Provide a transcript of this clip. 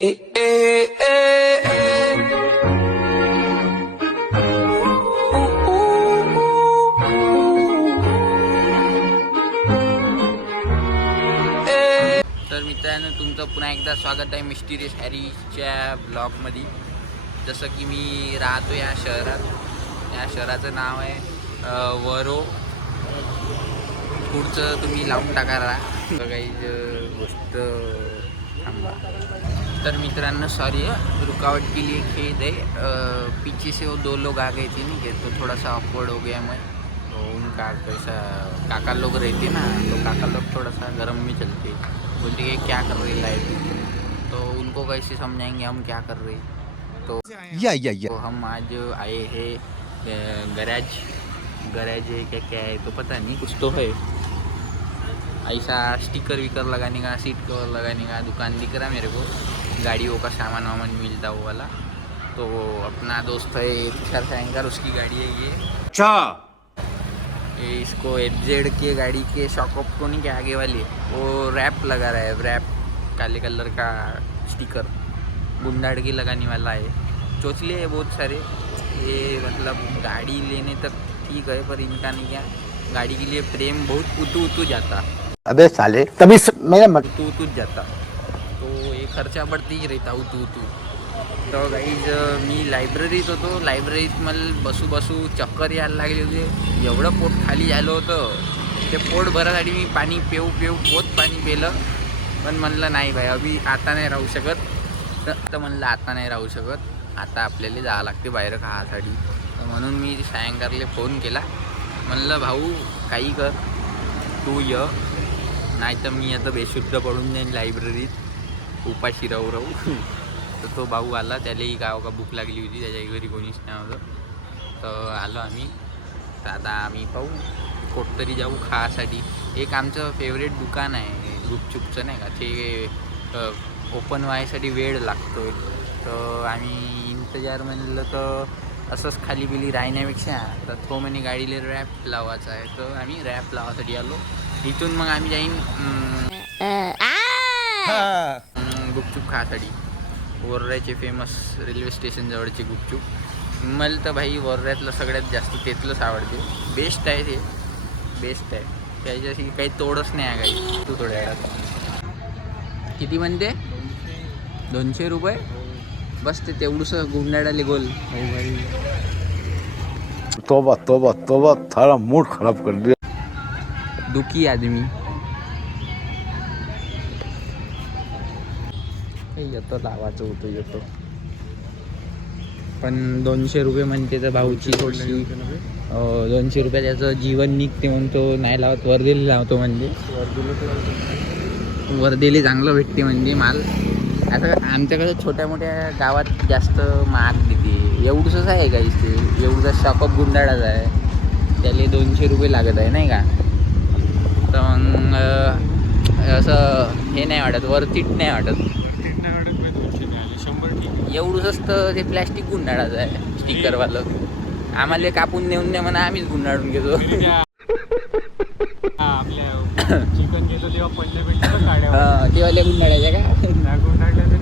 तर मित्रांनो, तुमचं पुन्हा एकदा स्वागत आहे मिस्टिरियस हॅरीच्या ब्लॉगमध्ये. जसं की मी राहतो या शहराचं नाव आहे वरो. पुढचं तुम्ही लावून टाका काही गोष्ट थांबा. तर मित्रांनो, सॉरी रुकावट के लिए खेद है. पीछे से वो दो लोग आ गए थे नहीं कि तो थोड़ा सा ऑकवर्ड हो गया मैं. तो उनका कैसा काका लोग रहते ना, तो काका लोग थोड़ा सा गर्म में चलते, बोलते कि क्या कर रही लाइफ. तो उनको कैसे समझाएंगे हम क्या कर रहे. तो तो हम आज आए हैं गैराज है क्या है तो पता नहीं, कुछ तो है ऐसा. स्टिकर विकर लगाने का, सीट कवर लगाने का दुकान दिख रहा मेरे को. गाड़ियों का सामान मिलता वो वाला. तो अपना दोस्त है तुषार सायंकर, उसकी गाड़ी है ये. अच्छा, ये इसको एफजेड के गाड़ी के शॉकअप को नहीं, क्या आगे वाली वो रैप लगा रहा है. रैप काले कलर का स्टिकर गुंडाड़ के लगाने वाला है. चोचले है बहुत सारे. ये मतलब गाड़ी लेने तक ठीक है, पर इनका नहीं, क्या गाड़ी के लिए प्रेम बहुत उतू जाता. अबे साले तभी मेरा मत उतू जाता. तो ये खर्चा बढ़ती ही रहता उतू. तो गाईज मी लायब्ररीत होतो. लायब्ररीत मला बसू चक्कर यायला लागले होते. एवढं पोट खाली झालं होतं. ते पोट भरासाठी मी पाणी पेऊ बहुत पाणी पिलं. पण म्हणलं नाही भाई, अभी आता नाही राहू शकत. तर म्हणलं आता नाही राहू शकत, आता आपल्याला जावं लागते बाहेर खाण्यासाठी. म्हणून मी सायंकाळला फोन केला. म्हणलं भाऊ काही कर, तू ये, नाही तर मी आता बेशुद्ध पडून जाईन लायब्ररीत उपाशी राहू. तर तो भाऊ आला, त्यालाही गाव का भूक लागली होती, त्याच्या घरी कोणीच नाही होतं. तर आलो आम्ही. तर आता आम्ही पाहू कुठंतरी जाऊ खासाठी. एक आमचं फेवरेट दुकान आहे गुपचूपचं, नाही का, ते ओपन व्हायसाठी वेळ लागतो. तर आम्ही इंतजार म्हणलं तर असंच खाली बिली राहण्यापेक्षा तर तो म्हणे गाडीला रॅप लावायचा आहे. तर आम्ही रॅप लावासाठी आलो. इथून मग आम्ही जाईन गुपचूप खासाठी. वर्ध्याचे फेमस रेल्वे स्टेशन जवळचे गुपचूप. मला तर भाई वर्ध्यातलं सगळ्यात जास्त तेथलंच आवडते. बेस्ट आहे ते, बेस्ट आहे. त्याच्याशी काही तोडच नाही आहे काही. तू थोड्या वेळात किती म्हणते? 200 रुपये बस. ते तेवढंसं गुंडाळाले गोल. हो भाई, तोबा तोबा तोबा, थारा मूड खराब कर दिया. दुखी आदमी. येतो लावाचं होतं येतो. पण 200 रुपये म्हणते तर भाऊची थोडीशी 200 रुपये त्याचं जीवन निघते म्हणतो. नाही लावत, वर्धेला लावतो म्हणजे. वर्धेला चांगलं भेटते म्हणजे माल. असं आमच्याकडे छोट्या मोठ्या गावात जास्त महाग देते. एवढंच आहे का इथे, एवढा शॉकअप गुंडाळाचा आहे, त्याला 200 रुपये लागत आहे, नाही का. तर मग असं हे नाही वाटत, वरतीट नाही वाटत. एवढंच तर ते प्लॅस्टिक गुंडाळाचं आहे स्टिकरवालं. आम्हाला कापून देऊन द्या म्हणा, आम्हीच गुंडाळून घेतो. आपल्या चिकन घेतो तेव्हा पडले भेटले गाड्या तेव्हा गुंडाळायच्या का?